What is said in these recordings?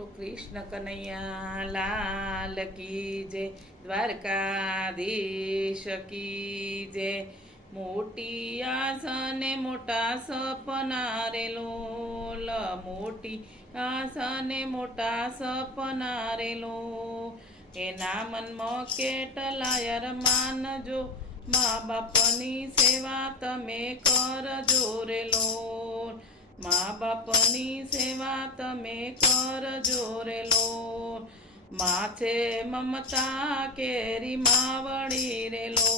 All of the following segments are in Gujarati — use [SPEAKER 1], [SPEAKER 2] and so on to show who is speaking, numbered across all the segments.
[SPEAKER 1] બોલો, કૃષ્ણ કનૈયા લાલ કી જય, દ્વારકાધીશ કી જય. મોટી આસને મોટા સપના રે લોલ મોટી આસને મોટા સપના રે લો. એના મનમાં કેટલાયર માનજો, મા બાપની સેવા તમે કરજો રે લોલ મા બાપની સેવા તમે કરજો રે લો માથે મમતા કેરી માવડી રે લો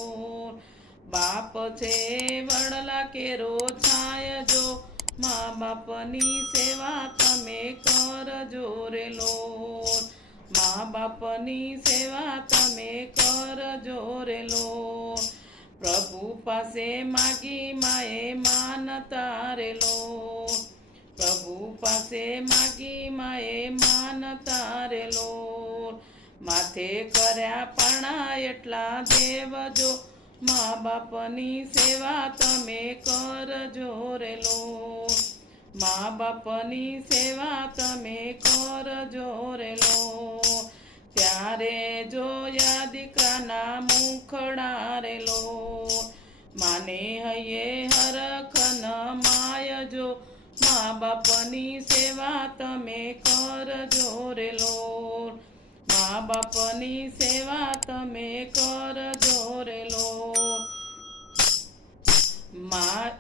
[SPEAKER 1] બાપ છે વડલા કેરો છાય જો. મા બાપની સેવા તમે કરજો રે લો મા બાપની સેવા તમે કરજો રે લોલ પ્રભુ પાસે માગી માએ માન તારેલો. પ્રભુ પાસે માગી માએ માન તારેલો. માથે કર્યા પાણા એટલા દેવજો મા બાપની સેવા તમે કરજો રેલો. મા બાપની સેવા તમે કરજો રેલો. ત્યારે જોયા દીકરાના લોલ માને હૈયે હરખન માય જો. મા બાપની સેવા તમે કરજો રે લોલ મા બાપની સેવા તમે કરજો રે લોલ મા,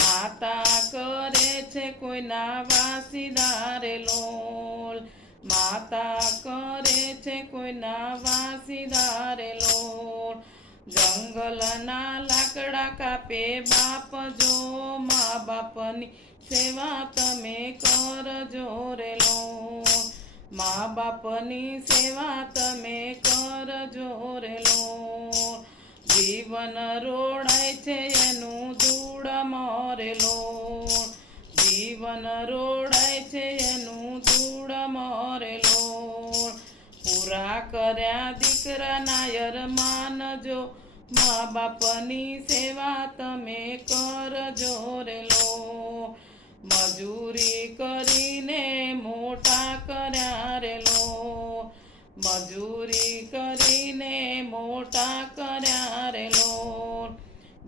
[SPEAKER 1] માતા કરે છે કોઈના વાસીદારે લોલ માતા કરે છે કોઈના વાસીદારે લોલ જંગલના લાકડા કાપે બાપ જો મા બાપની સેવા તમે કરજો રે લોલ મા બાપની સેવા તમે કરજો રે લોલ જીવન રોડાય છે એનું ધૂળ મરેલો જીવન રોડાય પૂરા કર્યા દીકરા નાયર માનજો, મા બાપની સેવા તમે કરજો રેલો મજૂરી કરીને મોટા કર્યા રેલો મજૂરી કરીને મોટા કર્યા રે લોલ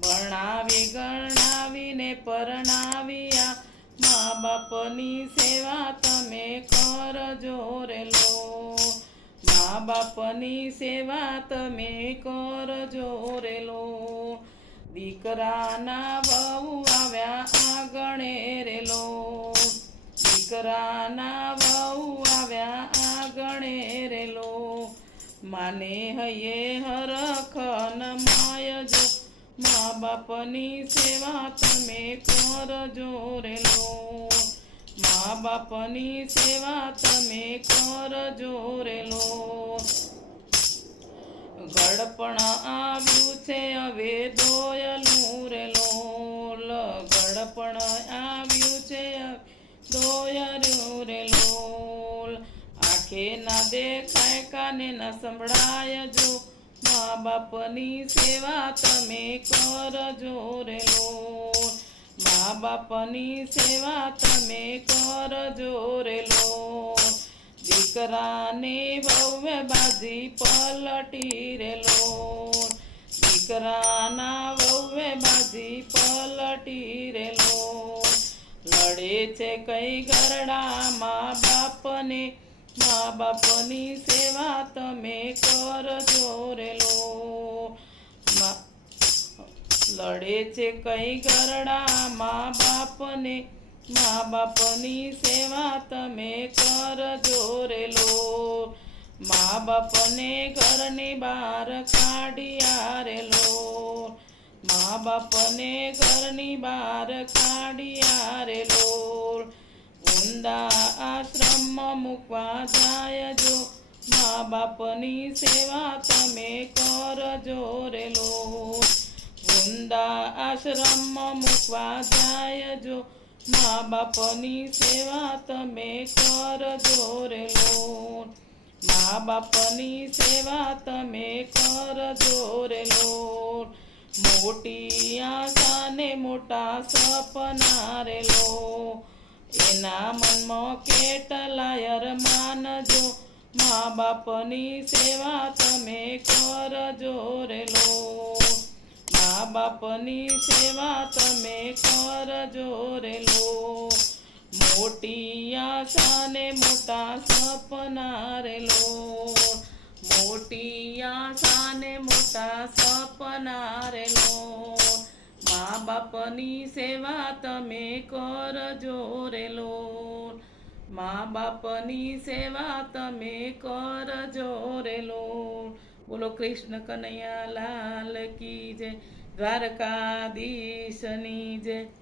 [SPEAKER 1] ભણાવી ગણાવીને પરણાવ્યા, મા બાપની સેવા તમે કરજો રે બાપની સેવા તમે કરજો રેલો. દીકરાના બહુ આવ્યા આગણે રેલો. દીકરાના બહુ આવ્યા આગણે રેલો. માને હૈયે હરખન માય મા બાપની સેવા તમે કરજો રેલો. મા બાપની સેવા તમે કરજો જોરેલો. ગડપણ આવ્યું છે, હવે દોયલું રેલો ગડપણ આવ્યું છે દોયરું રે લોલ આંખે ના દેખાય, કાને ના સંભળાય જો. મા બાપની સેવા તમે કરજો રે લોલ મા બાપની સેવા તમે કરજો રે લો દીકરાને ભવ્ય બાજી પલટી રે લોલ દીકરાના ભવ્ય બાજી પલટી રે લોલ લડે છે કઈ ગરડા મા બાપને મા બાપની સેવા તમે કરજો રેલો લડે છે કઈ ગરડા મા બાપને. મા બાપની સેવા તમે કરજો રેલો મા બાપને ઘરની બહાર કાઢ્યા રેલો મા બાપને ઘરની બહાર કાઢ્યા રે લોલ ઊંડા આશ્રમમાં મૂકવા જાય જો મા બાપની સેવા તમે કરજો રે ઊંડા આશ્રમમાં મૂકવા જાય જો મા બાપની સેવા તમે કરજો રે લોલ મા બાપની સેવા તમે કરજો રે લોલ મોટી આશાને મોટા સપના રેલો એના મનમાં કેટલાયર માનજો મા બાપની સેવા તમે કરજો રે લો મા બાપની સેવા તમે કરજો રે લો. મોટી આશાને મોટા સપના રે લો. મોટી આશાને મોટા સપના રે લો. મા બાપની સેવા તમે કરજો રે લો. મા બાપની સેવા તમે કરજો રે લો. બોલો કૃષ્ણ કનૈયા લાલ કી જય. દ્વારકાધીશની જય.